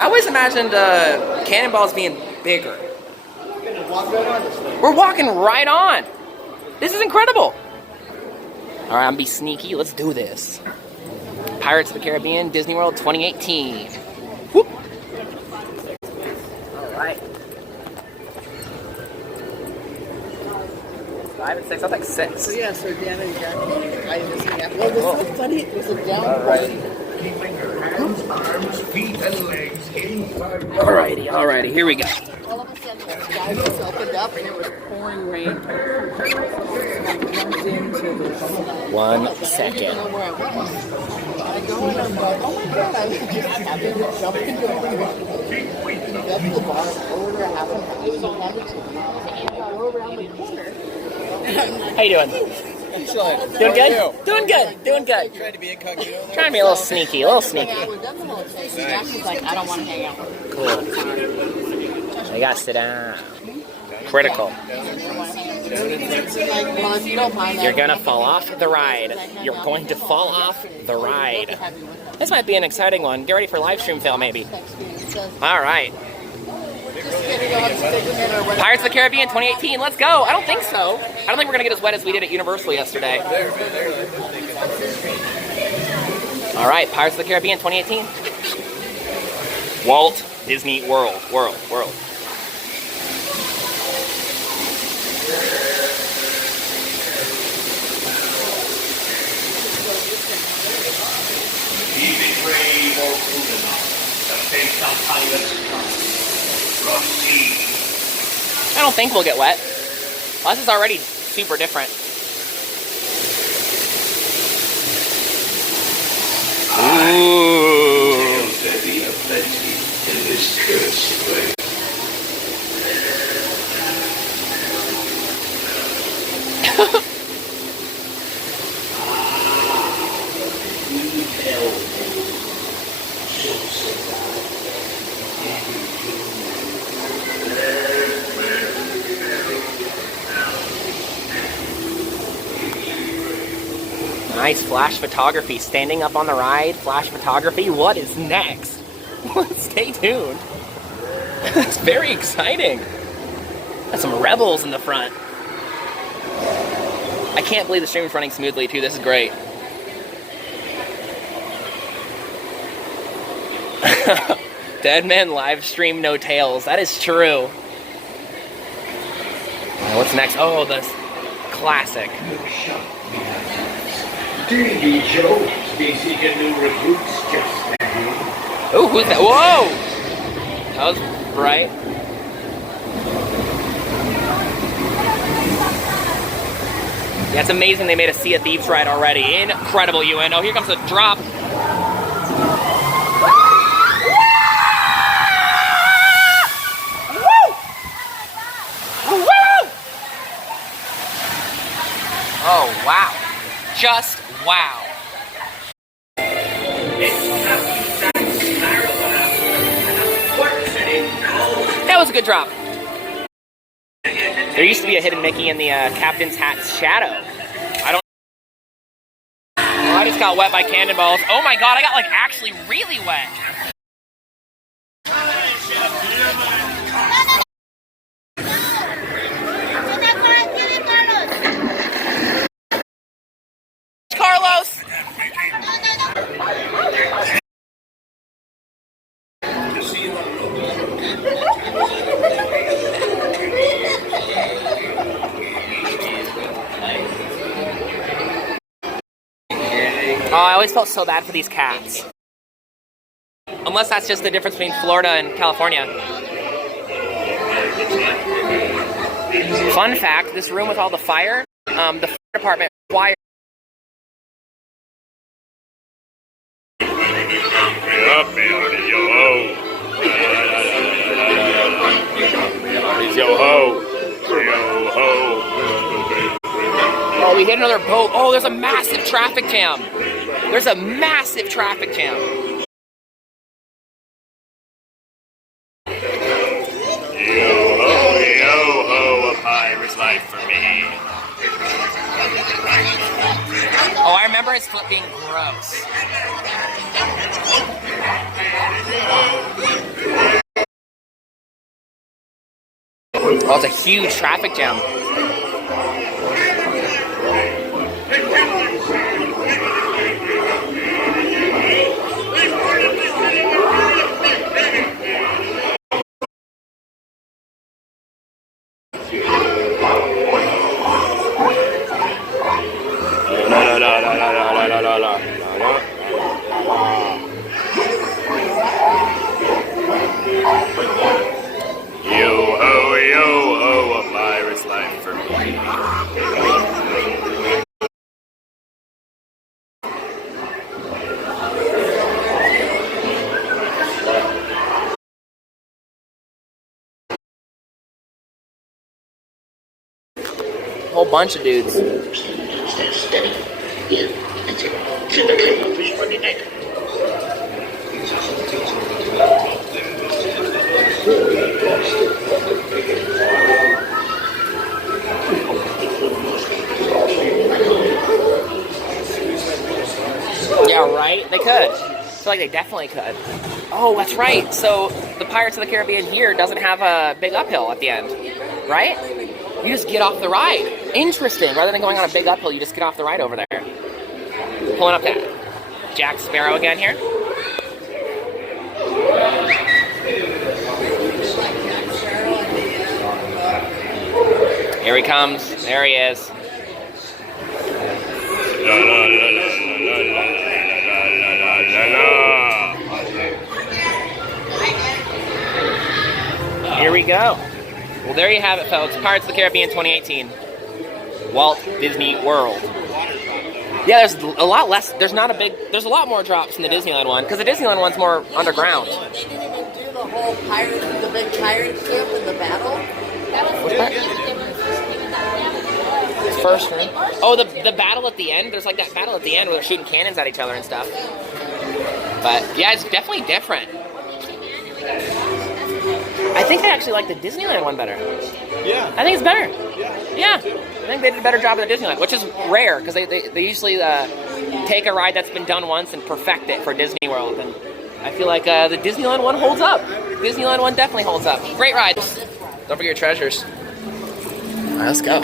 I always imagined cannonballs being bigger. We're walking right on. This is incredible. All right, I'm gonna be sneaky. Let's do this. Pirates of the Caribbean, Disney World 2018. Whoop. All right. 5 and 6. I was like 6. So yeah, so Dan and Jackie, I was looking well, this is funny. It was a down Keeping your hands, arms, feet, and legs inside. Alrighty, here we go. all of a sudden the sky just opened up and it was pouring rain. I jumped into this. 1 second. I didn't know where I was. I go in and I'm like, oh my god, I was just happened to jump into the got to the bar over a half an hour. It was a 1 or 2. And I go around the corner. How you doing? Doing good? Doing good. Trying to be incognito. Trying to be a little sneaky, Yeah, we're definitely saying Jackie's like, I don't want to hang out with you. Cool. I gotta sit down. Critical. Like, well, if you don't mind, You're gonna fall off the ride. You're going to fall off the ride. This might be an exciting one. Get ready for live stream fail, maybe. All right. Pirates of the Caribbean 2018, let's go. I don't think so. I don't think we're gonna get as wet as we did at Universal yesterday. All right, Pirates of the Caribbean 2018. Walt Disney World. I don't think we'll get wet. Well, this is already super different. Ooh. There be a plenty in this cursed place. Nice flash photography. Standing up on the ride, flash photography. What is next? Stay tuned. It's very exciting. Got some rebels in the front. I can't believe the stream is running smoothly too. This is great. Dead Man live stream, no tails. That is true. What's next? Oh, this classic. Davy Jones been seeking new recruits just now. Oh, who's that? Whoa! That was bright. Yeah, it's amazing they made a Sea of Thieves ride already. Incredible, UN. Oh, here comes a drop. Oh, wow. Just wow. That was a good drop. There used to be a hidden Mickey in the captain's hat's shadow. I just got wet by cannonballs. Oh my god, I got like actually really wet. Carlos! Oh, I always felt so bad for these cats. Unless that's just the difference between Florida and California. Fun fact, this room with all the fire, the fire department required Oh, we hit another boat. Oh, there's a massive traffic jam. There's a massive traffic jam. Yo-ho, a pirate's life for me. Oh, I remember his foot being gross. Well, it's a huge traffic jam. Yo-ho, yo-ho, a pirate's life for me. Whole bunch of dudes. Stand steady. Yeah, that's it. Send the cable fish Monday night. Yeah, right? They could. I feel like they definitely could. Oh, that's right. So the Pirates of the Caribbean here doesn't have a big uphill at the end, right? You just get off the ride. Interesting. Rather than going on a big uphill, you just get off the ride over there. Pulling up that Jack Sparrow again here. Here he comes. There he is. La, la, la, la, la, la, la, la, la, la. Here we go. Well, there you have it, folks. Pirates of the Caribbean 2018. Walt Disney World. Yeah, there's a lot less. There's a lot more drops in the Disneyland one, because the Disneyland one's more underground. They didn't even do the whole the big pirate ship and the battle. Which part? First one. Oh, the battle at the end? There's like that battle at the end where they're shooting cannons at each other and stuff. But, yeah, it's definitely different. I think I actually like the Disneyland one better. Yeah. I think it's better. Yeah. I think they did a better job at the Disneyland, which is rare, because they usually take a ride that's been done once and perfect it for Disney World. And I feel like the Disneyland one holds up. Disneyland one definitely holds up. Great ride. Don't forget your treasures. All right, let's go.